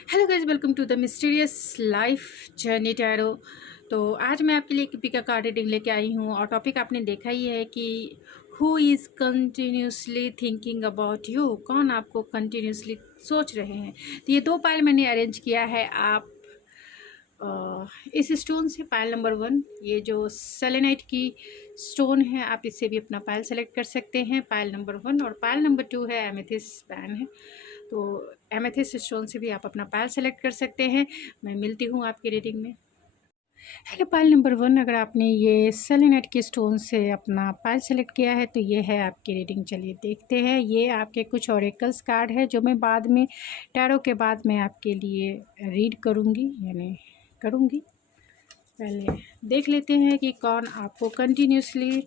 Hello guys, welcome to the mysterious life journey tarot. तो आज मैं आपके लिए एक पिका कार्ड रीडिंग लेके आई हूँ और टॉपिक आपने देखा ही है कि who is continuously thinking about you, कौन आपको कंटिन्यूसली सोच रहे हैं। तो ये 2 पायल मैंने अरेंज किया है। आप इस स्टोन से पायल नंबर 1, ये जो सेलेनाइट की स्टोन है, आप इससे भी अपना पायल सेलेक्ट कर सकते हैं, पायल नंबर 1। और पायल नंबर 2 है एमेथिस्ट पैन है, तो एमेथिस्ट स्टोन से भी आप अपना पायल सेलेक्ट कर सकते हैं। मैं मिलती हूँ आपकी रीडिंग में। हेलो पायल नंबर 1, अगर आपने ये सेलेनाइट के स्टोन से अपना पायल सेलेक्ट किया है तो ये है आपकी रीडिंग। चलिए देखते हैं। ये आपके कुछ ऑरेकल्स कार्ड है जो मैं बाद में टैरो के बाद मैं आपके लिए रीड करूँगी, यानी करूँगी। पहले देख लेते हैं कि कौन आपको कंटिन्यूसली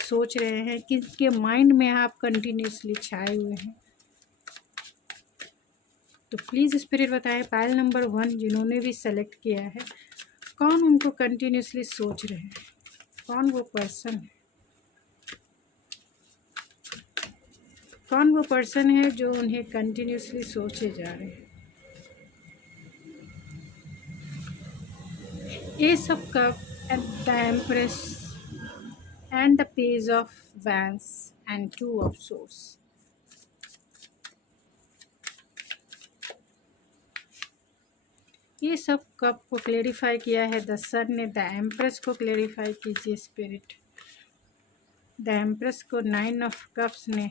सोच रहे हैं, किसके माइंड में आप कंटिन्यूसली छाए हुए हैं। तो प्लीज़ स्पिरिट बताएं पायल नंबर 1 जिन्होंने भी सेलेक्ट किया है, कौन उनको कंटिन्यूसली सोच रहे हैं, कौन वो पर्सन है, कौन वो पर्सन है जो उन्हें कंटिन्यूसली सोचे जा रहे हैं। S of cup and the empress and the page of vents and 2 of source. ये सब कप को क्लेरिफाई किया है द सन ने। द एम्प्रेस को क्लेरिफाई कीजिए स्पिरिट। द एम्प्रेस को 9 ऑफ कप्स ने।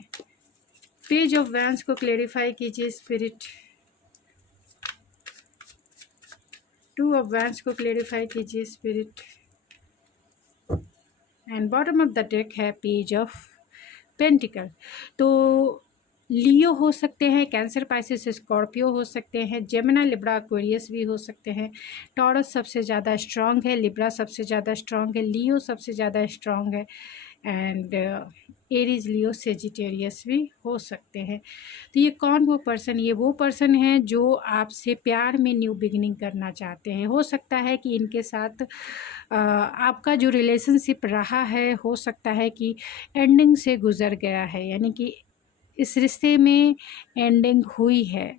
पेज ऑफ वैंस को क्लेरिफाई कीजिए स्पिरिट। 2 ऑफ वैंस को क्लेरिफाई कीजिए spirit. And bottom of the deck है पेज ऑफ पेंटिकल। तो लियो हो सकते हैं, कैंसर, पाइसेस, स्कॉर्पियो हो सकते हैं, जेमिनी, लिब्रा, एक्वेरियस भी हो सकते हैं। टॉरस सबसे ज़्यादा स्ट्रांग है, लिब्रा सबसे ज़्यादा स्ट्रांग है, लियो सबसे ज़्यादा स्ट्रांग है, एंड एरीज, लियो, सेजिटेरियस भी हो सकते हैं। तो ये कौन वो पर्सन, ये वो पर्सन है जो आपसे प्यार में न्यू बिगिनिंग करना चाहते हैं। हो सकता है कि इनके साथ आपका जो रिलेशनशिप रहा है, हो सकता है कि एंडिंग से गुज़र गया है, यानी कि इस रिश्ते में एंडिंग हुई है।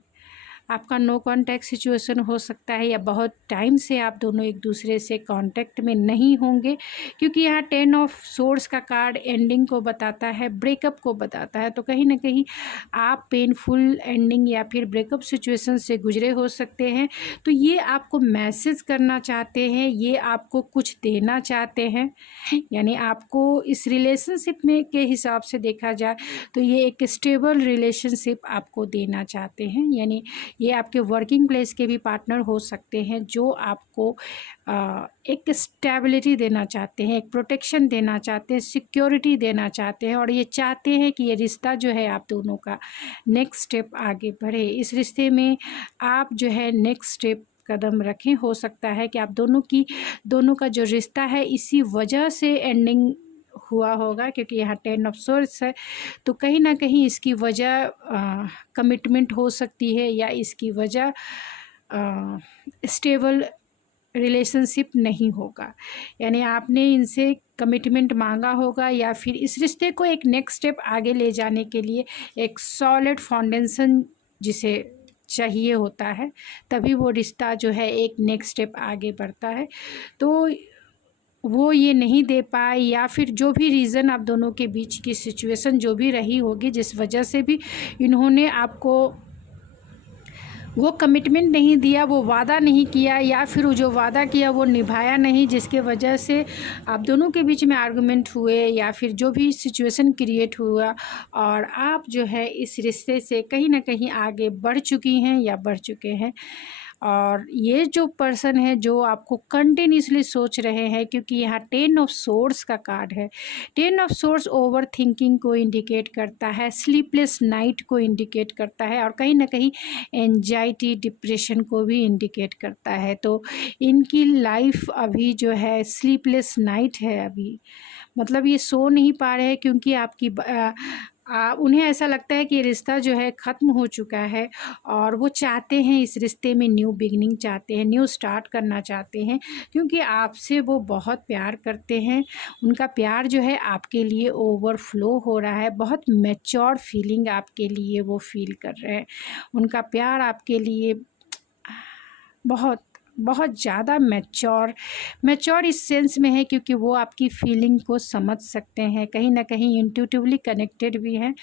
आपका नो कांटेक्ट सिचुएशन हो सकता है, या बहुत टाइम से आप दोनों एक दूसरे से कांटेक्ट में नहीं होंगे, क्योंकि यहाँ 10 ऑफ सोर्स का कार्ड एंडिंग को बताता है, ब्रेकअप को बताता है। तो कहीं ना कहीं आप पेनफुल एंडिंग या फिर ब्रेकअप सिचुएशन से गुजरे हो सकते हैं। तो ये आपको मैसेज करना चाहते हैं, ये आपको कुछ देना चाहते हैं, यानी आपको इस रिलेशनशिप में के हिसाब से देखा जाए तो ये एक स्टेबल रिलेशनशिप आपको देना चाहते हैं। यानी ये आपके वर्किंग प्लेस के भी पार्टनर हो सकते हैं जो आपको एक स्टेबिलिटी देना चाहते हैं, एक प्रोटेक्शन देना चाहते हैं, सिक्योरिटी देना चाहते हैं, और ये चाहते हैं कि ये रिश्ता जो है आप दोनों का नेक्स्ट स्टेप आगे बढ़े। इस रिश्ते में आप जो है नेक्स्ट स्टेप कदम रखें। हो सकता है कि आप दोनों का जो रिश्ता है इसी वजह से एंडिंग हुआ होगा, क्योंकि यहाँ 10 ऑफ सोर्स है। तो कहीं ना कहीं इसकी वजह कमिटमेंट हो सकती है, या इसकी वजह स्टेबल रिलेशनशिप नहीं होगा, यानी आपने इनसे कमिटमेंट मांगा होगा, या फिर इस रिश्ते को एक नेक्स्ट स्टेप आगे ले जाने के लिए एक सॉलिड फाउंडेशन जिसे चाहिए होता है, तभी वो रिश्ता जो है एक नेक्स्ट स्टेप आगे बढ़ता है। तो वो ये नहीं दे पाए, या फिर जो भी रीज़न आप दोनों के बीच की सिचुएशन जो भी रही होगी, जिस वजह से भी इन्होंने आपको वो कमिटमेंट नहीं दिया, वो वादा नहीं किया, या फिर वो जो वादा किया वो निभाया नहीं, जिसके वजह से आप दोनों के बीच में आर्गुमेंट हुए, या फिर जो भी सिचुएशन क्रिएट हुआ, और आप जो है इस रिश्ते से कहीं ना कहीं आगे बढ़ चुकी हैं या बढ़ चुके हैं। और ये जो पर्सन है जो आपको कंटिन्यूसली सोच रहे हैं, क्योंकि यहाँ 10 ऑफ सोर्स का कार्ड है। 10 ऑफ सोर्स ओवर थिंकिंग को इंडिकेट करता है, स्लीपलेस नाइट को इंडिकेट करता है, और कहीं ना कहीं एंजाइटी, डिप्रेशन को भी इंडिकेट करता है। तो इनकी लाइफ अभी जो है स्लीपलेस नाइट है अभी, मतलब ये सो नहीं पा रहे हैं, क्योंकि उन्हें ऐसा लगता है कि ये रिश्ता जो है ख़त्म हो चुका है और वो चाहते हैं इस रिश्ते में न्यू बिगिनिंग चाहते हैं, न्यू स्टार्ट करना चाहते हैं, क्योंकि आपसे वो बहुत प्यार करते हैं। उनका प्यार जो है आपके लिए ओवरफ्लो हो रहा है, बहुत मैच्योर फीलिंग आपके लिए वो फील कर रहे हैं। उनका प्यार आपके लिए बहुत बहुत ज़्यादा मैच्योर इस सेंस में है, क्योंकि वो आपकी फीलिंग को समझ सकते हैं, कहीं ना कहीं इंट्यूटिवली कनेक्टेड भी हैं।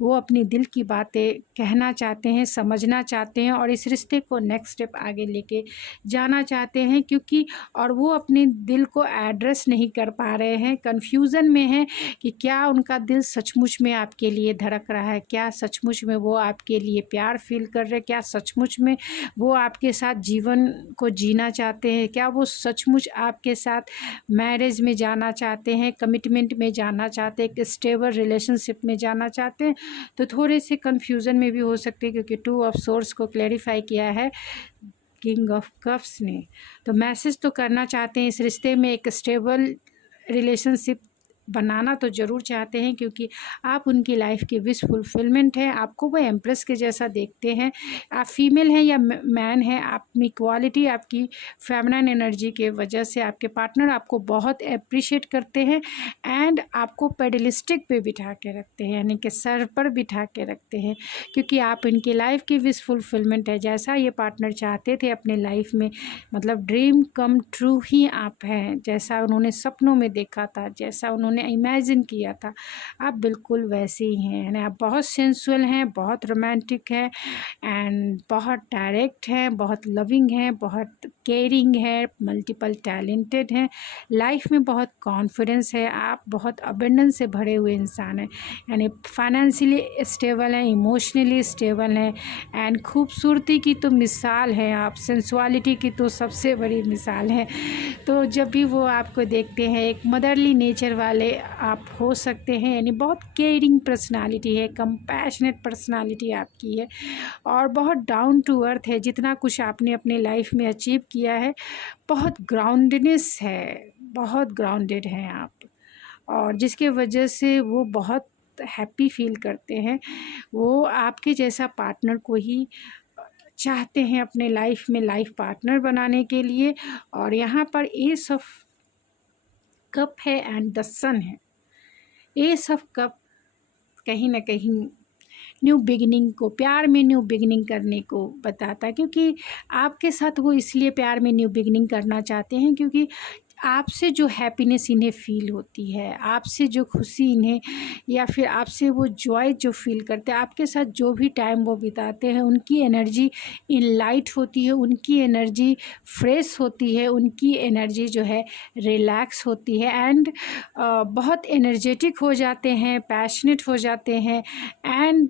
वो अपनी दिल की बातें कहना चाहते हैं, समझना चाहते हैं और इस रिश्ते को नेक्स्ट स्टेप आगे लेके जाना चाहते हैं, क्योंकि और वो अपने दिल को एड्रेस नहीं कर पा रहे हैं, कन्फ्यूज़न में हैं कि क्या उनका दिल सचमुच में आपके लिए धड़क रहा है, क्या सचमुच में वो आपके लिए प्यार फील कर रहे हैं, क्या सचमुच में वो आपके साथ जीवन को जीना चाहते हैं, क्या वो सचमुच आपके साथ मैरिज में जाना चाहते हैं, कमिटमेंट में जाना चाहते हैं, एक स्टेबल रिलेशनशिप में जाना चाहते हैं। तो थोड़े से कन्फ्यूज़न में भी हो सकते हैं, क्योंकि 2 ऑफ सोर्स को क्लैरिफाई किया है किंग ऑफ कप्स ने। तो मैसेज तो करना चाहते हैं, इस रिश्ते में एक स्टेबल रिलेशनशिप बनाना तो ज़रूर चाहते हैं, क्योंकि आप उनकी लाइफ की विश फुलफिलमेंट है। आपको वो एम्प्रेस के जैसा देखते हैं। आप फीमेल हैं या मैन हैं, आप में क्वालिटी आपकी फेमिनिन एनर्जी के वजह से आपके पार्टनर आपको बहुत अप्रिशिएट करते हैं एंड आपको पेडलिस्टिक पे बिठा के रखते हैं, यानी कि सर पर बिठा के रखते हैं, क्योंकि आप इनकी लाइफ की विश फुलफिलमेंट है। जैसा ये पार्टनर चाहते थे अपने लाइफ में, मतलब ड्रीम कम ट्रू ही आप हैं, जैसा उन्होंने सपनों में देखा था, जैसा उन्होंने इमेजिन किया था, आप बिल्कुल वैसे ही हैं। यानी आप बहुत सेंसुअल हैं, बहुत रोमांटिक हैं एंड बहुत डायरेक्ट हैं, बहुत लविंग हैं, बहुत केयरिंग है, मल्टीपल टैलेंटेड हैं, लाइफ में बहुत कॉन्फिडेंस है, आप बहुत अबेंडेंस से भरे हुए इंसान हैं। यानी फाइनेंशियली स्टेबल हैं, इमोशनली स्टेबल हैं एंड खूबसूरती की तो मिसाल है आप, सेंसुअलिटी की तो सबसे बड़ी मिसाल है। तो जब भी वो आपको देखते हैं, एक मदरली नेचर वाले आप हो सकते हैं, यानी बहुत केयरिंग पर्सनालिटी है, कंपैशनेट पर्सनालिटी आपकी है और बहुत डाउन टू अर्थ है। जितना कुछ आपने अपने लाइफ में अचीव किया है, बहुत ग्राउंडनेस है, बहुत ग्राउंडेड हैं आप, और जिसके वजह से वो बहुत हैप्पी फील करते हैं। वो आपके जैसा पार्टनर को ही चाहते हैं अपने लाइफ में लाइफ पार्टनर बनाने के लिए। और यहाँ पर एस ऑफ कप है एंड द सन है। एस ऑफ कप कहीं ना कहीं न्यू बिगिनिंग को, प्यार में न्यू बिगिनिंग करने को बताता है, क्योंकि आपके साथ वो इसलिए प्यार में न्यू बिगिनिंग करना चाहते हैं क्योंकि आपसे जो हैप्पीनेस इन्हें फ़ील होती है, आपसे जो खुशी इन्हें, या फिर आपसे वो जॉय जो फ़ील करते हैं, आपके साथ जो भी टाइम वो बिताते हैं, उनकी एनर्जी इनलाइट होती है, उनकी एनर्जी फ्रेश होती है, उनकी एनर्जी जो है रिलैक्स होती है एंड बहुत एनर्जेटिक हो जाते हैं, पैशनेट हो जाते हैं एंड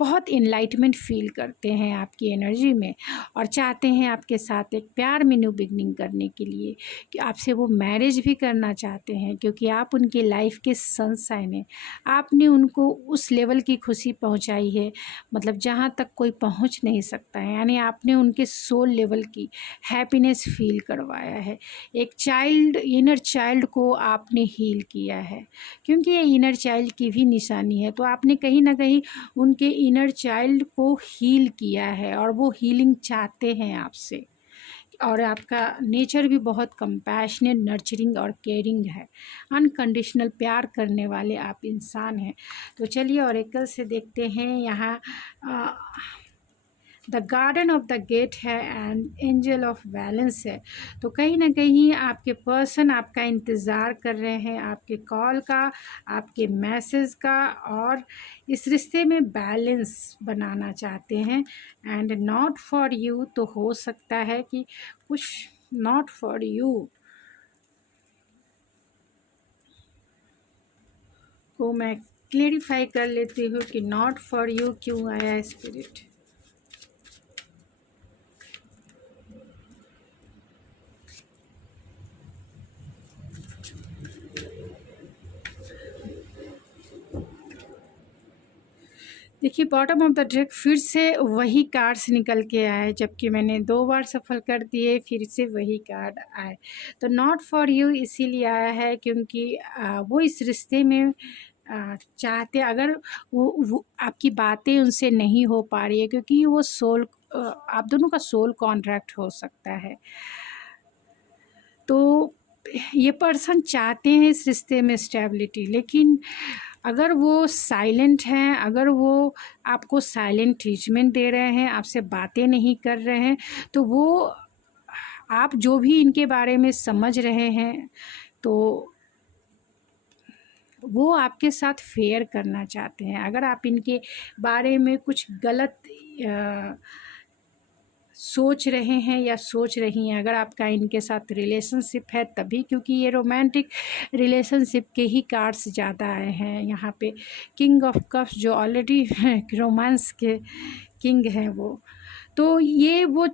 बहुत इनलाइटमेंट फ़ील करते हैं आपकी एनर्जी में, और चाहते हैं आपके साथ एक प्यार में न्यू बिगनिंग करने के लिए, कि आपसे वो मैरिज भी करना चाहते हैं, क्योंकि आप उनकी लाइफ के सनशाइन हैं। आपने उनको उस लेवल की खुशी पहुंचाई है, मतलब जहां तक कोई पहुंच नहीं सकता है, यानी आपने उनके सोल लेवल की हैप्पीनेस फील करवाया है। एक चाइल्ड, इनर चाइल्ड को आपने हील किया है, क्योंकि ये इनर चाइल्ड की भी निशानी है। तो आपने कहीं ना कहीं उनके इनर चाइल्ड को हील किया है और वो हीलिंग चाहते हैं आपसे। और आपका नेचर भी बहुत कंपैशनेट, नर्चरिंग और केयरिंग है, अनकंडीशनल प्यार करने वाले आप इंसान हैं। तो चलिए ऑरेकल से देखते हैं। यहाँ the garden of the gate है एंड एंजल ऑफ बैलेंस है। तो कहीं ना कहीं आपके पर्सन आपका इंतज़ार कर रहे हैं, आपके कॉल का, आपके मैसेज का, और इस रिश्ते में बैलेंस बनाना चाहते हैं एंड नॉट फॉर यू। तो हो सकता है कि कुछ नॉट फॉर यू को मैं क्लेरिफाई कर लेती हूँ कि नॉट फॉर यू क्यों आया स्पिरिट। देखिए बॉटम ऑफ द डेक फिर से वही कार्ड्स निकल के आए, जबकि मैंने 2 बार सफल कर दिए, फिर से वही कार्ड आए। तो नॉट फॉर यू इसीलिए आया है क्योंकि वो इस रिश्ते में चाहते, अगर वो आपकी बातें उनसे नहीं हो पा रही है, क्योंकि वो सोल, आप दोनों का सोल कॉन्ट्रैक्ट हो सकता है। तो ये पर्सन चाहते हैं इस रिश्ते में स्टेबिलिटी, लेकिन अगर वो साइलेंट हैं, अगर वो आपको साइलेंट ट्रीटमेंट दे रहे हैं, आपसे बातें नहीं कर रहे हैं, तो वो आप जो भी इनके बारे में समझ रहे हैं, तो वो आपके साथ फेयर करना चाहते हैं। अगर आप इनके बारे में कुछ गलत सोच रहे हैं या सोच रही हैं, अगर आपका इनके साथ रिलेशनशिप है तभी, क्योंकि ये रोमांटिक रिलेशनशिप के ही कार्ड्स ज़्यादा आए हैं यहाँ पे। किंग ऑफ कप्स जो ऑलरेडी रोमांस के किंग हैं वो, तो ये वो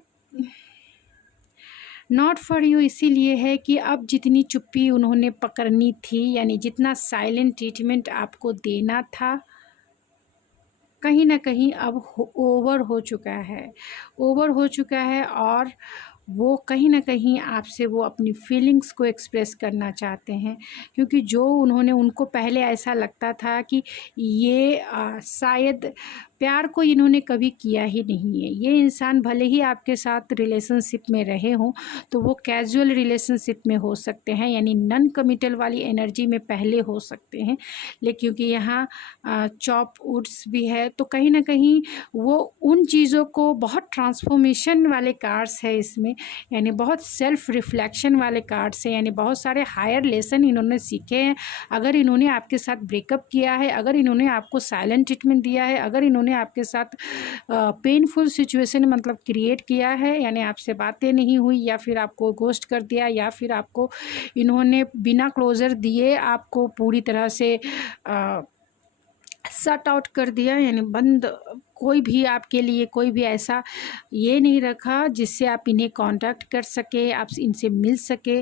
नॉट फॉर यू इसीलिए है कि अब जितनी चुप्पी उन्होंने पकड़नी थी, यानी जितना साइलेंट ट्रीटमेंट आपको देना था, कहीं न कहीं अब ओवर हो चुका है, ओवर हो चुका है। और वो कहीं न कहीं आपसे वो अपनी फीलिंग्स को एक्सप्रेस करना चाहते हैं, क्योंकि जो उन्होंने, उनको पहले ऐसा लगता था कि ये शायद प्यार को इन्होंने कभी किया ही नहीं है। ये इंसान भले ही आपके साथ रिलेशनशिप में रहे हों, तो वो कैजुअल रिलेशनशिप में हो सकते हैं, यानी नॉन कमिटल वाली एनर्जी में पहले हो सकते हैं। लेकिन क्योंकि यहाँ चॉप वुड्स भी है, तो कहीं ना कहीं वो उन चीज़ों को, बहुत ट्रांसफॉर्मेशन वाले कार्ड्स है इसमें, यानी बहुत सेल्फ रिफ्लेक्शन वाले कार्ड्स हैं, यानी बहुत सारे हायर लेसन इन्होंने सीखे हैं। अगर इन्होंने आपके साथ ब्रेकअप किया है, अगर इन्होंने आपको साइलेंट ट्रीटमेंट दिया है, अगर इन्होंने आपके साथ पेनफुल सिचुएशन मतलब क्रिएट किया है, यानी आपसे बातें नहीं हुई, या फिर आपको घोस्ट कर दिया, या फिर आपको इन्होंने बिना क्लोजर दिए आपको पूरी तरह से शट आउट कर दिया, यानी बंद, कोई भी आपके लिए कोई भी ऐसा ये नहीं रखा जिससे आप इन्हें कांटेक्ट कर सके, आप इनसे मिल सके।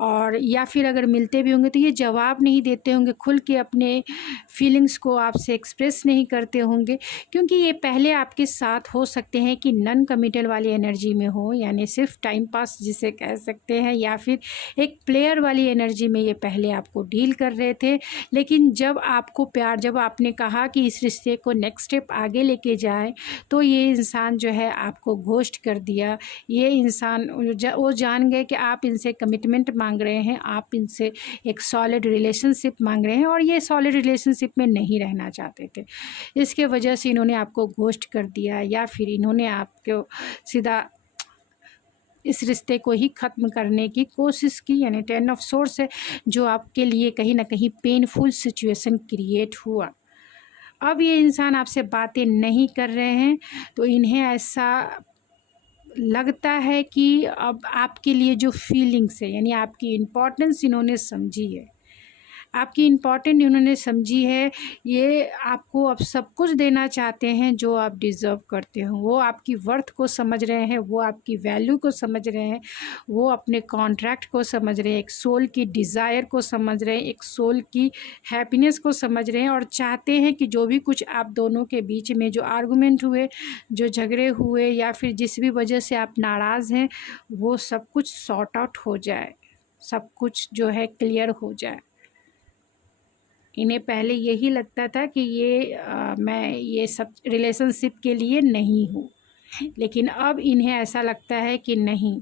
और या फिर अगर मिलते भी होंगे तो ये जवाब नहीं देते होंगे, खुल के अपने फीलिंग्स को आपसे एक्सप्रेस नहीं करते होंगे, क्योंकि ये पहले आपके साथ हो सकते हैं कि नॉन कमिटल वाली एनर्जी में हो, यानी सिर्फ टाइम पास जिसे कह सकते हैं, या फिर एक प्लेयर वाली एनर्जी में ये पहले आपको डील कर रहे थे। लेकिन जब आपको प्यार, जब आपने कहा कि इस रिश्ते को नेक्स्ट स्टेप आगे लेके जाए, तो ये इंसान जो है आपको घोस्ट कर दिया। ये इंसान वो जान गए कि आप इनसे कमिटमेंट मांग रहे हैं, आप इनसे एक सॉलिड रिलेशनशिप मांग रहे हैं, और ये सॉलिड रिलेशनशिप में नहीं रहना चाहते थे। इसके वजह से इन्होंने आपको घोस्ट कर दिया, या फिर इन्होंने आपको सीधा इस रिश्ते को ही ख़त्म करने की कोशिश की, यानी 10 ऑफ सोर्स है, जो आपके लिए कहीं ना कहीं पेनफुल सिचुएशन क्रिएट हुआ। अब ये इंसान आपसे बातें नहीं कर रहे हैं, तो इन्हें ऐसा लगता है कि अब आपके लिए जो फीलिंग्स है, यानी आपकी इम्पोर्टेंस इन्होंने समझी है, आपकी इम्पोर्टेंट इन्होंने समझी है। ये आपको अब सब कुछ देना चाहते हैं जो आप डिज़र्व करते हो। वो आपकी वर्थ को समझ रहे हैं, वो आपकी वैल्यू को समझ रहे हैं, वो अपने कॉन्ट्रैक्ट को समझ रहे हैं, एक सोल की डिज़ायर को समझ रहे हैं, एक सोल की हैप्पीनेस को समझ रहे हैं, और चाहते हैं कि जो भी कुछ आप दोनों के बीच में जो आर्गूमेंट हुए, जो झगड़े हुए, या फिर जिस भी वजह से आप नाराज़ हैं, वो सब कुछ सॉर्ट आउट हो जाए, सब कुछ जो है क्लियर हो जाए। इन्हें पहले यही लगता था कि मैं ये सब रिलेशनशिप के लिए नहीं हूँ, लेकिन अब इन्हें ऐसा लगता है कि नहीं,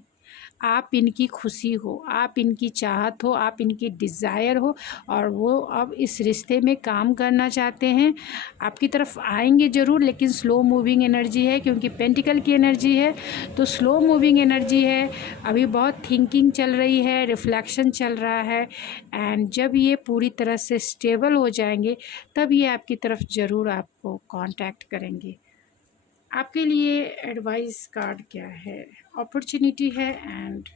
आप इनकी खुशी हो, आप इनकी चाहत हो, आप इनकी डिज़ायर हो, और वो अब इस रिश्ते में काम करना चाहते हैं। आपकी तरफ आएंगे ज़रूर, लेकिन स्लो मूविंग एनर्जी है, क्योंकि पेंटिकल की एनर्जी है, तो स्लो मूविंग एनर्जी है। अभी बहुत थिंकिंग चल रही है, रिफ्लेक्शन चल रहा है, एंड जब ये पूरी तरह से स्टेबल हो जाएंगे, तब ये आपकी तरफ ज़रूर आपको कांटेक्ट करेंगे। आपके लिए एडवाइस कार्ड क्या है? अपॉर्चुनिटी है एंड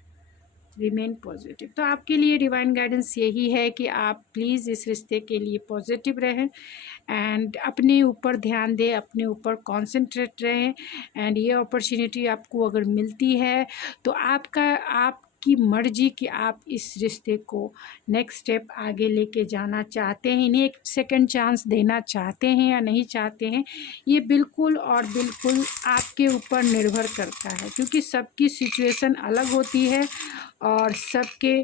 रिमेन पॉजिटिव। तो आपके लिए डिवाइन गाइडेंस यही है कि आप प्लीज़ इस रिश्ते के लिए पॉजिटिव रहें, एंड अपने ऊपर ध्यान दें, अपने ऊपर कॉन्सेंट्रेट रहें। एंड ये अपॉर्चुनिटी आपको अगर मिलती है, तो आपकी मर्जी कि आप इस रिश्ते को नेक्स्ट स्टेप आगे लेके जाना चाहते हैं, इन्हें एक सेकंड चांस देना चाहते हैं या नहीं चाहते हैं, ये बिल्कुल और बिल्कुल आपके ऊपर निर्भर करता है, क्योंकि सबकी सिचुएशन अलग होती है, और सबके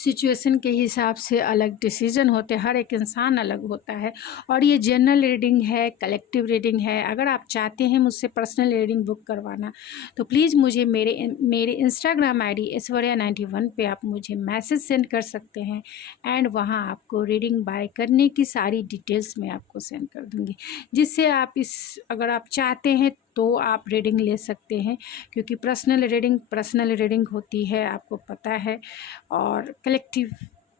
सिचुएशन के हिसाब से अलग डिसीजन होते हैं, हर एक इंसान अलग होता है। और ये जनरल रीडिंग है, कलेक्टिव रीडिंग है। अगर आप चाहते हैं मुझसे पर्सनल रीडिंग बुक करवाना तो प्लीज़ मुझे मेरे इंस्टाग्राम आईडी ऐश्वर्या91 पे आप मुझे मैसेज सेंड कर सकते हैं एंड वहाँ आपको रीडिंग बाय करने की सारी डिटेल्स मैं आपको सेंड कर दूँगी, जिससे आप अगर आप चाहते हैं तो आप रीडिंग ले सकते हैं, क्योंकि पर्सनल रीडिंग होती है, आपको पता है, और कलेक्टिव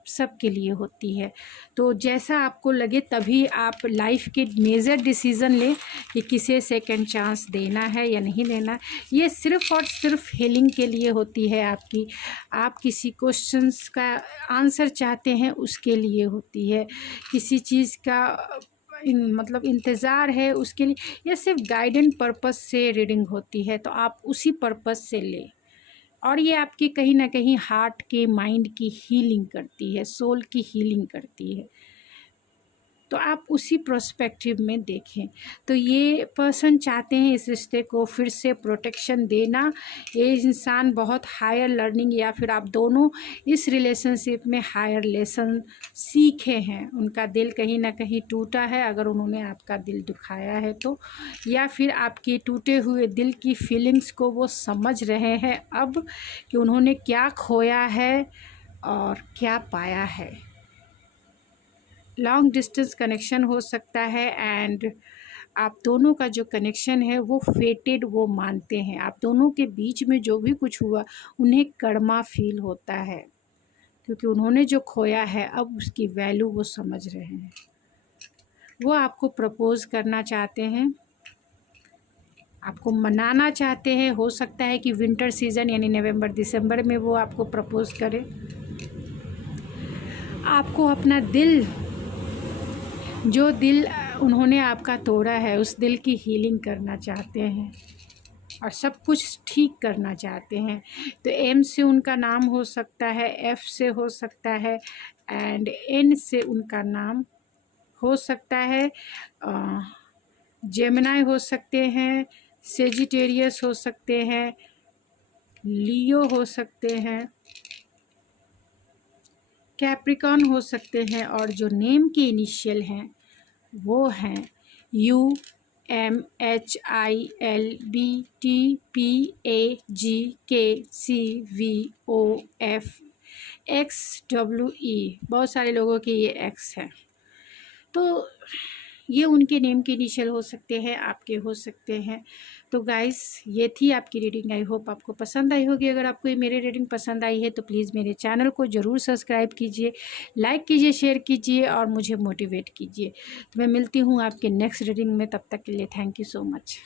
सबके लिए होती है। तो जैसा आपको लगे तभी आप लाइफ के मेजर डिसीज़न लें कि किसे सेकंड चांस देना है या नहीं देना। ये सिर्फ़ और सिर्फ हीलिंग के लिए होती है आपकी। आप किसी क्वेश्चंस का आंसर चाहते हैं उसके लिए होती है, किसी चीज़ का मतलब इंतज़ार है उसके लिए, ये सिर्फ गाइडेंस पर्पस से रीडिंग होती है। तो आप उसी पर्पस से लें, और ये आपकी कहीं ना कहीं हार्ट के, माइंड की हीलिंग करती है, सोल की हीलिंग करती है। तो आप उसी प्रोस्पेक्टिव में देखें। तो ये पर्सन चाहते हैं इस रिश्ते को फिर से प्रोटेक्शन देना। ये इंसान बहुत हायर लर्निंग, या फिर आप दोनों इस रिलेशनशिप में हायर लेसन सीखे हैं। उनका दिल कहीं ना कहीं टूटा है, अगर उन्होंने आपका दिल दुखाया है तो, या फिर आपके टूटे हुए दिल की फीलिंग्स को वो समझ रहे हैं अब कि उन्होंने क्या खोया है और क्या पाया है। लॉन्ग डिस्टेंस कनेक्शन हो सकता है, एंड आप दोनों का जो कनेक्शन है वो फेटेड वो मानते हैं। आप दोनों के बीच में जो भी कुछ हुआ उन्हें कर्मा फील होता है, क्योंकि उन्होंने जो खोया है अब उसकी वैल्यू वो समझ रहे हैं। वो आपको प्रपोज़ करना चाहते हैं, आपको मनाना चाहते हैं। हो सकता है कि विंटर सीज़न यानी नवंबर दिसंबर में वो आपको प्रपोज़ करें। आपको अपना दिल, जो दिल उन्होंने आपका तोड़ा है, उस दिल की हीलिंग करना चाहते हैं और सब कुछ ठीक करना चाहते हैं। तो एम से उनका नाम हो सकता है, एफ से हो सकता है, एंड एन से उनका नाम हो सकता है। जेमिनाई हो सकते हैं, सेजिटेरियस हो सकते हैं, लियो हो सकते हैं, कैप्रिकॉन हो सकते हैं, और जो नेम के इनिशियल हैं वो हैं UMHILBTPAGKCVOFXWE। बहुत सारे लोगों के ये एक्स हैं, तो ये उनके नेम के इनिशियल हो सकते हैं, आपके हो सकते हैं। तो गाइस, ये थी आपकी रीडिंग। आई होप आपको पसंद आई होगी। अगर आपको ये मेरी रीडिंग पसंद आई है तो प्लीज़ मेरे चैनल को ज़रूर सब्सक्राइब कीजिए, लाइक कीजिए, शेयर कीजिए और मुझे मोटिवेट कीजिए। तो मैं मिलती हूँ आपके नेक्स्ट रीडिंग में, तब तक के लिए thank you so much.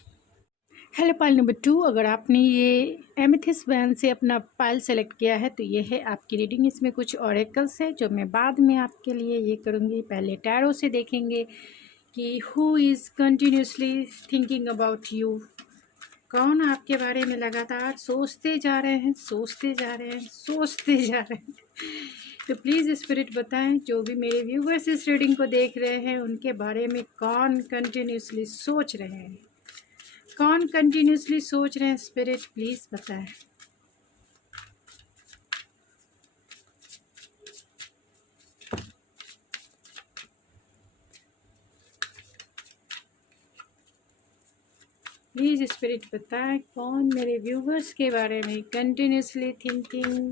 Hello pile number 2, अगर आपने ये एमेथिस्ट बैंड से अपना पाइल सेलेक्ट किया है तो ये है आपकी रीडिंग। इसमें कुछ ऑरेकल्स है जो मैं बाद में आपके लिए ये करूँगी। पहले टैरो से देखेंगे कि who is continuously thinking about you. कौन आपके बारे में लगातार सोचते जा रहे हैं, सोचते जा रहे हैं, सोचते जा रहे हैं। तो प्लीज़ स्पिरिट बताएं, जो भी मेरे व्यूवर्स इस रीडिंग को देख रहे हैं उनके बारे में कौन कंटिन्यूसली सोच रहे हैं, कौन कंटिन्यूसली सोच रहे हैं। स्पिरिट प्लीज़ बताएं। प्लीज़ स्पिरिट बताएं, कौन मेरे व्यूवर्स के बारे में कंटिन्यूसली थिंकिंग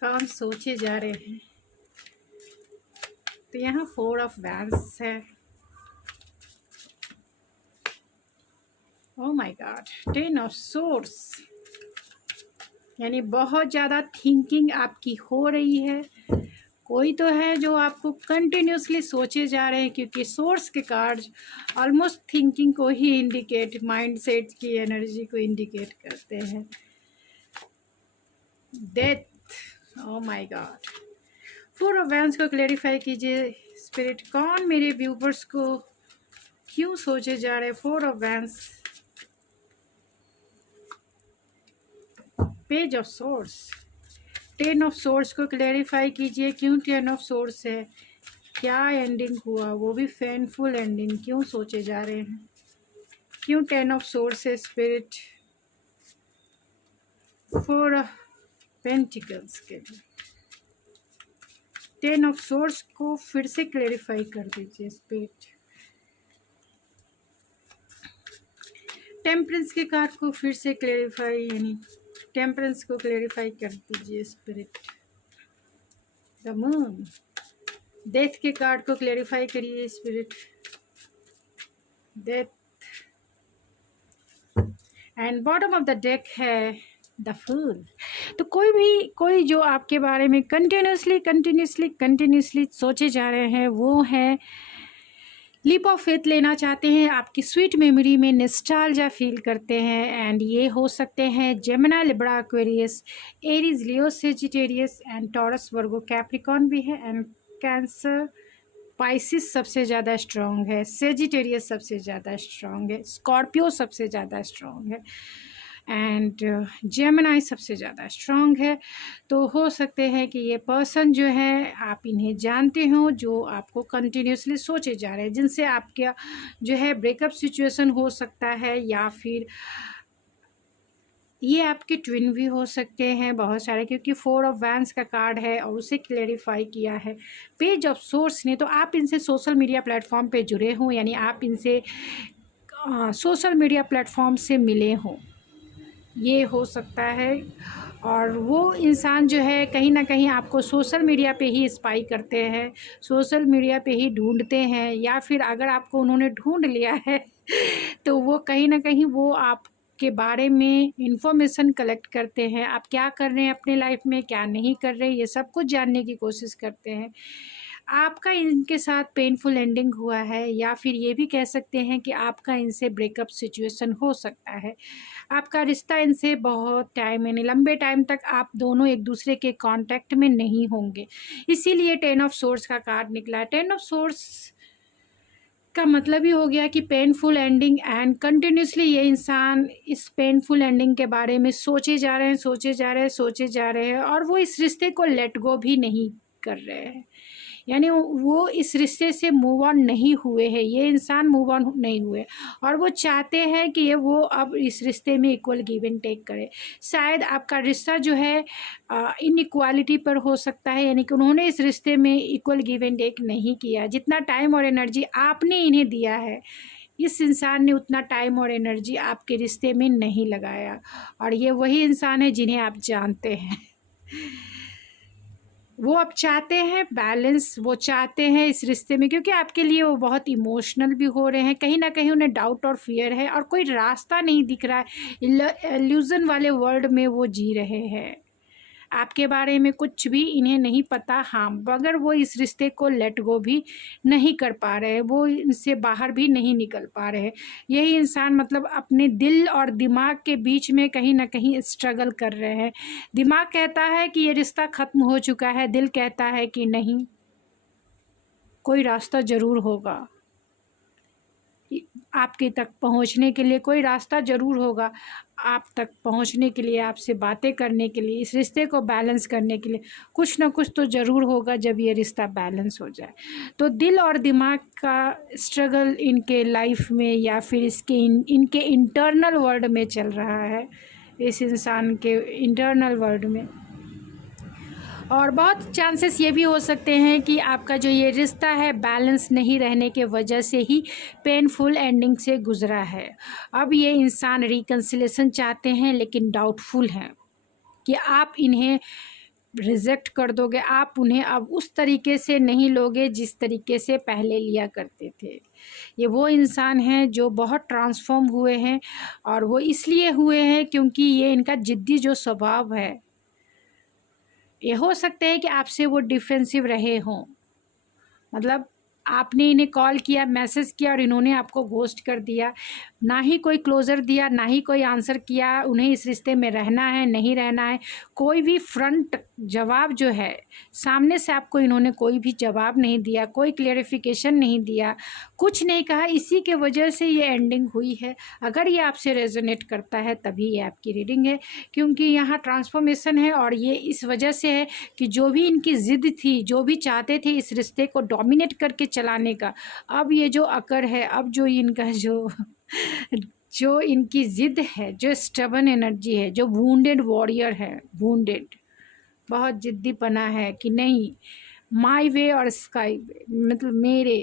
कौन सोचे जा रहे हैं। तो यहाँ 4 ऑफ वैंड्स है। Oh my God, 10 of swords, यानी बहुत ज़्यादा थिंकिंग आपकी हो रही है। कोई तो है जो आपको कंटिन्यूसली सोचे जा रहे हैं, क्योंकि सोर्स के कार्ड्स ऑलमोस्ट थिंकिंग को ही इंडिकेट, माइंडसेट की एनर्जी को इंडिकेट करते हैं। Death, oh my God. 4 of wands को क्लेरिफाई कीजिए स्पिरिट, कौन मेरे व्यूवर्स को क्यों सोचे जा रहे हैं। 4 of wands, page of source, 10 of source को क्लेरिफाई कीजिए, क्यों 10 ऑफ सोर्स है, क्या एंडिंग हुआ, वो भी पेनफुल एंडिंग, क्यों सोचे जा रहे हैं, क्यों 10 ऑफ सोर्स है स्पिरिट। 4 पेंटिकल्स के लिए 10 ऑफ सोर्स को फिर से क्लेरिफाई कर दीजिए स्पिरिट। टेम्परेंस के कार्ड को फिर से क्लेरिफाई, यानी टेम्परेंस को क्लेरिफाई कर दीजिए स्पिरिट। द मून, डेथ के कार्ड को क्लेरिफाई करिए spirit. Death and bottom of the deck है द फूल। तो कोई जो आपके बारे में कंटिन्यूसली सोचे जा रहे हैं, वो है लीप ऑफ फेथ लेना चाहते हैं, आपकी स्वीट मेमोरी में नॉस्टैल्जिया फील करते हैं। एंड ये हो सकते हैं Gemini, Libra, Aquarius, Aries, Leo, Sagittarius and taurus, Virgo, Capricorn भी है। एंड कैंसर, पाइसिस सबसे ज़्यादा स्ट्रॉन्ग है, सेजिटेरियस सबसे ज़्यादा स्ट्रॉन्ग है, स्कॉर्पियो सबसे ज़्यादा स्ट्रॉन्ग है एंड जेमिनी सबसे ज़्यादा स्ट्रॉन्ग है। तो हो सकते हैं कि ये पर्सन जो है आप इन्हें जानते हो, जो आपको कंटिन्यूसली सोचे जा रहे हैं, जिनसे आपका जो है ब्रेकअप सिचुएशन हो सकता है, या फिर ये आपके ट्विन भी हो सकते हैं बहुत सारे, क्योंकि 4 ऑफ वैंस का कार्ड है और उसे क्लेरिफाई किया है पेज ऑफ सोर्स ने। तो आप इनसे सोशल मीडिया प्लेटफॉर्म पे जुड़े हों, यानी आप इनसे सोशल मीडिया प्लेटफॉर्म से मिले हों, ये हो सकता है। और वो इंसान जो है कहीं ना कहीं आपको सोशल मीडिया पे ही स्पाई करते हैं, सोशल मीडिया पे ही ढूंढते हैं, या फिर अगर आपको उन्होंने ढूंढ लिया है तो वो कहीं ना कहीं वो आपके बारे में इंफॉर्मेशन कलेक्ट करते हैं, आप क्या कर रहे हैं अपने लाइफ में, क्या नहीं कर रहे, ये सब कुछ जानने की कोशिश करते हैं। आपका इनके साथ पेनफुल एंडिंग हुआ है, या फिर ये भी कह सकते हैं कि आपका इनसे ब्रेकअप सिचुएशन हो सकता है। आपका रिश्ता इनसे बहुत टाइम, यानी लंबे टाइम तक आप दोनों एक दूसरे के कांटेक्ट में नहीं होंगे, इसीलिए 10 ऑफ सोर्स का कार्ड निकला है। 10 ऑफ सोर्स का मतलब ही हो गया कि पेनफुल एंडिंग, एंड कंटिन्यूसली ये इंसान इस पेनफुल एंडिंग के बारे में सोचे जा रहे हैं और वो इस रिश्ते को लेट गो भी नहीं कर रहे हैं, यानी वो इस रिश्ते से मूव ऑन नहीं हुए हैं, ये इंसान मूव ऑन नहीं हुए, और वो चाहते हैं कि ये वो अब इस रिश्ते में इक्वल गिव एंड टेक करे। शायद आपका रिश्ता जो है इनइक्वालिटी पर हो सकता है, यानी कि उन्होंने इस रिश्ते में इक्वल गिव एंड टेक नहीं किया। जितना टाइम और एनर्जी आपने इन्हें दिया है, इस इंसान ने उतना टाइम और एनर्जी आपके रिश्ते में नहीं लगाया, और ये वही इंसान है जिन्हें आप जानते हैं। वो अब चाहते हैं बैलेंस, वो चाहते हैं इस रिश्ते में, क्योंकि आपके लिए वो बहुत इमोशनल भी हो रहे हैं, कहीं ना कहीं उन्हें डाउट और फियर है, और कोई रास्ता नहीं दिख रहा है, इल्यूजन वाले वर्ल्ड में वो जी रहे हैं। आपके बारे में कुछ भी इन्हें नहीं पता, हाँ, मगर वो इस रिश्ते को लेट गो भी नहीं कर पा रहे, वो इनसे बाहर भी नहीं निकल पा रहे। यही इंसान मतलब अपने दिल और दिमाग के बीच में कहीं ना कहीं स्ट्रगल कर रहे हैं। दिमाग कहता है कि ये रिश्ता ख़त्म हो चुका है, दिल कहता है कि नहीं, कोई रास्ता ज़रूर होगा, आपके तक पहुंचने के लिए कोई रास्ता ज़रूर होगा, आप तक पहुंचने के लिए, आपसे बातें करने के लिए, इस रिश्ते को बैलेंस करने के लिए कुछ ना कुछ तो ज़रूर होगा जब ये रिश्ता बैलेंस हो जाए। तो दिल और दिमाग का स्ट्रगल इनके लाइफ में, या फिर इनके इंटरनल वर्ल्ड में चल रहा है, इस इंसान के इंटरनल वर्ल्ड में। और बहुत चांसेस ये भी हो सकते हैं कि आपका जो ये रिश्ता है बैलेंस नहीं रहने के वजह से ही पेनफुल एंडिंग से गुज़रा है। अब ये इंसान रिकन्सिलेशन चाहते हैं, लेकिन डाउटफुल हैं कि आप इन्हें रिजेक्ट कर दोगे, आप उन्हें अब उस तरीके से नहीं लोगे जिस तरीके से पहले लिया करते थे। ये वो इंसान हैं जो बहुत ट्रांसफॉर्म हुए हैं, और वो इसलिए हुए हैं क्योंकि ये इनका ज़िद्दी जो स्वभाव है, ये हो सकते हैं कि आपसे वो डिफेंसिव रहे हों, मतलब आपने इन्हें कॉल किया, मैसेज किया, और इन्होंने आपको घोस्ट कर दिया, ना ही कोई क्लोज़र दिया, ना ही कोई आंसर किया। उन्हें इस रिश्ते में रहना है, नहीं रहना है, कोई भी फ्रंट जवाब जो है, सामने से आपको इन्होंने कोई भी जवाब नहीं दिया, कोई क्लेरिफिकेशन नहीं दिया, कुछ नहीं कहा। इसी के वजह से ये एंडिंग हुई है। अगर ये आपसे रेजोनेट करता है तभी ये आपकी रीडिंग है, क्योंकि यहाँ ट्रांसफॉर्मेशन है, और ये इस वजह से है कि जो भी इनकी ज़िद थी, जो भी चाहते थे इस रिश्ते को डोमिनेट करके चलाने का, अब ये जो अकर है, अब जो इनका जो जो इनकी ज़िद है, जो स्टबन एनर्जी है, जो वुंडेड वॉरियर है, वुंडेड, बहुत ज़िद्दीपना है कि नहीं माय वे और स्काई वे, मतलब मेरे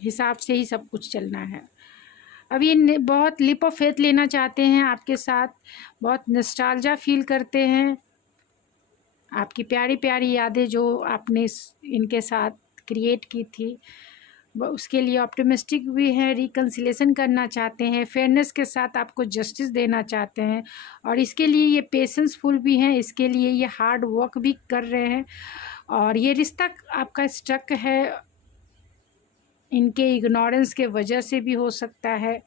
हिसाब से ही सब कुछ चलना है। अब ये बहुत लिप ऑफ फेथ लेना चाहते हैं आपके साथ, बहुत नॉस्टैल्जिया फील करते हैं, आपकी प्यारी प्यारी यादें जो आपने इनके साथ क्रिएट की थी उसके लिए ऑप्टिमिस्टिक भी हैं, रिकन्सिलेशन करना चाहते हैं, फेयरनेस के साथ आपको जस्टिस देना चाहते हैं और इसके लिए ये पेशेंसफुल भी हैं, इसके लिए ये हार्ड वर्क भी कर रहे हैं। और ये रिश्ता आपका स्टक है, इनके इग्नोरेंस के वजह से भी हो सकता है,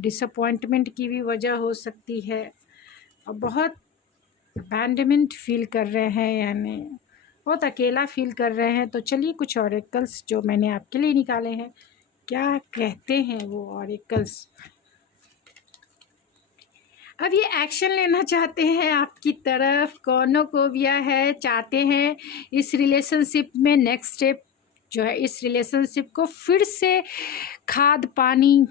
डिसअपॉइंटमेंट की भी वजह हो सकती है और बहुत अबैंडनमेंट फील कर रहे हैं, यानी बहुत अकेला फील कर रहे हैं। तो चलिए कुछ ऑरेकल्स जो मैंने आपके लिए निकाले हैं, क्या कहते हैं वो ऑरेकल्स। अब ये एक्शन लेना चाहते हैं आपकी तरफ, कॉर्नोकोविया है, चाहते हैं इस रिलेशनशिप में नेक्स्ट स्टेप जो है, इस रिलेशनशिप को फिर से खाद पानी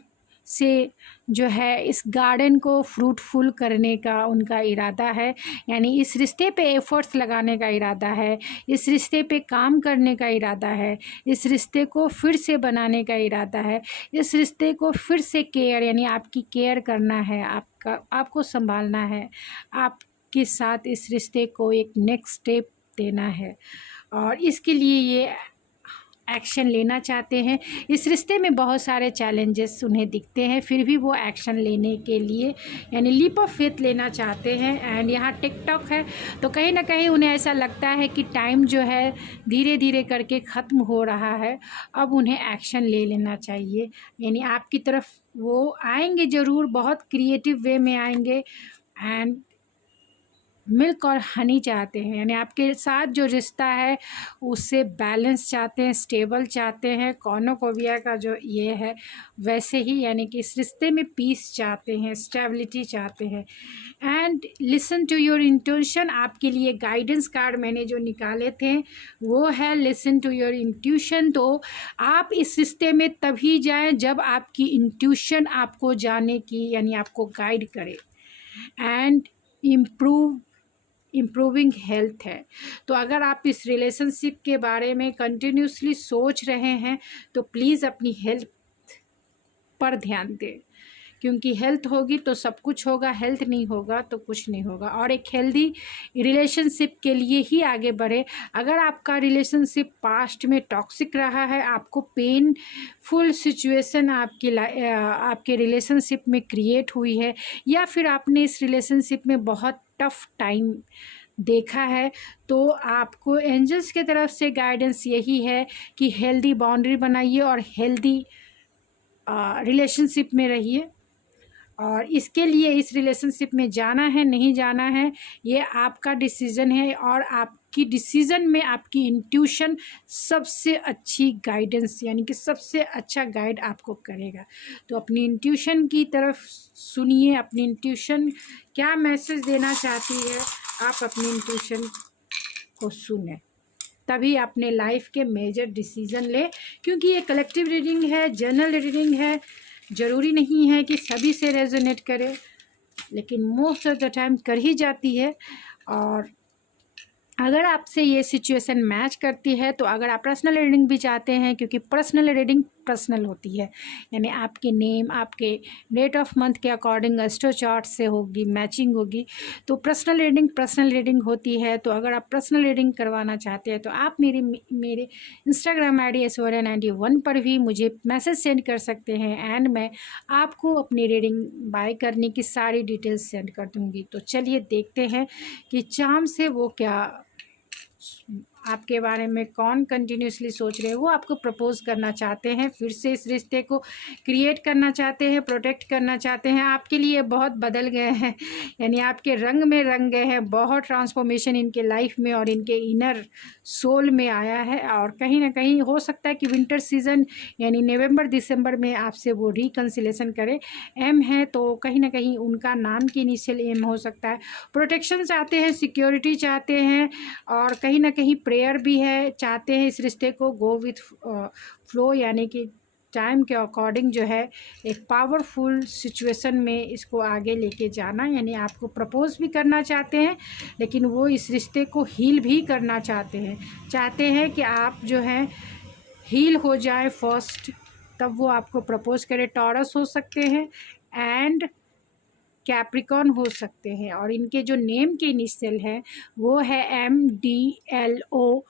से जो है इस गार्डन को फ्रूटफुल करने का उनका इरादा है, यानी इस रिश्ते पे एफर्ट्स लगाने का इरादा है, इस रिश्ते पे काम करने का इरादा है, इस रिश्ते को फिर से बनाने का इरादा है, इस रिश्ते को फिर से केयर यानी आपकी केयर करना है, आपको संभालना है, आपके साथ इस रिश्ते को एक नेक्स्ट स्टेप देना है और इसके लिए ये एक्शन लेना चाहते हैं। इस रिश्ते में बहुत सारे चैलेंजेस उन्हें दिखते हैं, फिर भी वो एक्शन लेने के लिए यानी लीप ऑफ फेथ लेना चाहते हैं। एंड यहाँ टिकटॉक है तो कहीं ना कहीं उन्हें ऐसा लगता है कि टाइम जो है धीरे धीरे करके ख़त्म हो रहा है, अब उन्हें एक्शन ले लेना चाहिए, यानी आपकी तरफ वो आएंगे ज़रूर, बहुत क्रिएटिव वे में आएंगे एंड मिल्क और हनी चाहते हैं, यानी आपके साथ जो रिश्ता है उससे बैलेंस चाहते हैं, स्टेबल चाहते हैं, कॉर्नोकोविया का जो ये है वैसे ही, यानी कि इस रिश्ते में पीस चाहते हैं, स्टेबिलिटी चाहते हैं। And listen to your intuition, आपके लिए गाइडेंस कार्ड मैंने जो निकाले थे वो है लिसन टू योर इंट्यूशन। तो आप इस रिश्ते में तभी जाएं जब आपकी इंट्यूशन आपको जाने की यानी आपको गाइड करे। एंड इम्प्रूविंग हेल्थ है, तो अगर आप इस रिलेशनशिप के बारे में कंटिन्यूसली सोच रहे हैं तो प्लीज़ अपनी हेल्थ पर ध्यान दें, क्योंकि हेल्थ होगी तो सब कुछ होगा, हेल्थ नहीं होगा तो कुछ नहीं होगा। और एक हेल्दी रिलेशनशिप के लिए ही आगे बढ़े। अगर आपका रिलेशनशिप पास्ट में टॉक्सिक रहा है, आपको पेनफुल सिचुएशन आपके रिलेशनशिप में क्रिएट हुई है, या फिर आपने इस रिलेशनशिप में बहुत टफ टाइम देखा है, तो आपको एंजल्स की तरफ से गाइडेंस यही है कि हेल्दी बाउंड्री बनाइए और हेल्दी रिलेशनशिप में रहिए। और इसके लिए इस रिलेशनशिप में जाना है नहीं जाना है ये आपका डिसीज़न है, और आपकी डिसीज़न में आपकी इंट्यूशन सबसे अच्छी गाइडेंस यानी कि सबसे अच्छा गाइड आपको करेगा। तो अपनी इंट्यूशन की तरफ सुनिए, अपनी इंट्यूशन क्या मैसेज देना चाहती है, आप अपनी इंट्यूशन को सुने, तभी अपने लाइफ के मेजर डिसीज़न ले। क्योंकि ये कलेक्टिव रीडिंग है, जनरल रीडिंग है, ज़रूरी नहीं है कि सभी से रेजोनेट करे, लेकिन मोस्ट ऑफ द टाइम कर ही जाती है। और अगर आपसे ये सिचुएशन मैच करती है, तो अगर आप पर्सनल रीडिंग भी चाहते हैं, क्योंकि पर्सनल रीडिंग पर्सनल होती है, यानी आपके नेम, आपके डेट ऑफ मंथ के अकॉर्डिंग एस्ट्रो चार्ट से होगी, मैचिंग होगी, तो पर्सनल रीडिंग होती है। तो अगर आप पर्सनल रीडिंग करवाना चाहते हैं तो आप मेरे इंस्टाग्राम ID ऐश्वर्या91 पर भी मुझे मैसेज सेंड कर सकते हैं एंड मैं आपको अपनी रीडिंग बाय करने की सारी डिटेल्स सेंड कर दूँगी। तो चलिए देखते हैं कि चार्म से वो क्या आपके बारे में कौन कंटिन्यूसली सोच रहे हैं, वो आपको प्रपोज करना चाहते हैं, फिर से इस रिश्ते को क्रिएट करना चाहते हैं, प्रोटेक्ट करना चाहते हैं, आपके लिए बहुत बदल गए हैं, यानी आपके रंग में रंग गए हैं, बहुत ट्रांसफॉर्मेशन इनके लाइफ में और इनके इनर सोल में आया है। और कहीं ना कहीं हो सकता है कि विंटर सीजन यानी नवंबर दिसंबर में आपसे वो रिकन्सिलेशन करे। एम है तो कहीं ना कहीं उनका नाम की इनिशियल एम हो सकता है। प्रोटेक्शन चाहते हैं, सिक्योरिटी चाहते हैं, और कहीं ना कहीं प्रेयर भी है, चाहते हैं इस रिश्ते को गो विथ फ्लो यानी कि टाइम के अकॉर्डिंग जो है एक पावरफुल सिचुएशन में इसको आगे लेके जाना, यानी आपको प्रपोज़ भी करना चाहते हैं लेकिन वो इस रिश्ते को हील भी करना चाहते हैं कि आप जो है हील हो जाए फर्स्ट, तब वो आपको प्रपोज़ करे। टॉरस हो सकते हैं एंड कैप्रिकॉर्न हो सकते हैं, और इनके जो नेम के इनिशियल हैं वो है MDLO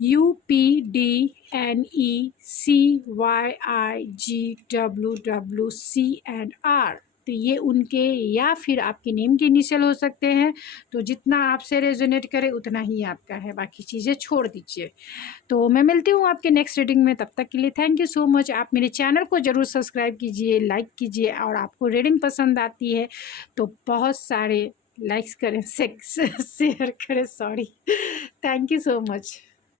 UPDNECYIGWWCR। तो ये उनके या फिर आपके नेम के इनिशियल हो सकते हैं। तो जितना आपसे रेजोनेट करे उतना ही आपका है, बाकी चीज़ें छोड़ दीजिए। तो मैं मिलती हूँ आपके नेक्स्ट रीडिंग में, तब तक के लिए थैंक यू सो मच। आप मेरे चैनल को ज़रूर सब्सक्राइब कीजिए, लाइक कीजिए, और आपको रीडिंग पसंद आती है तो बहुत सारे लाइक्स करें, शेयर करें। Sorry, thank you so much.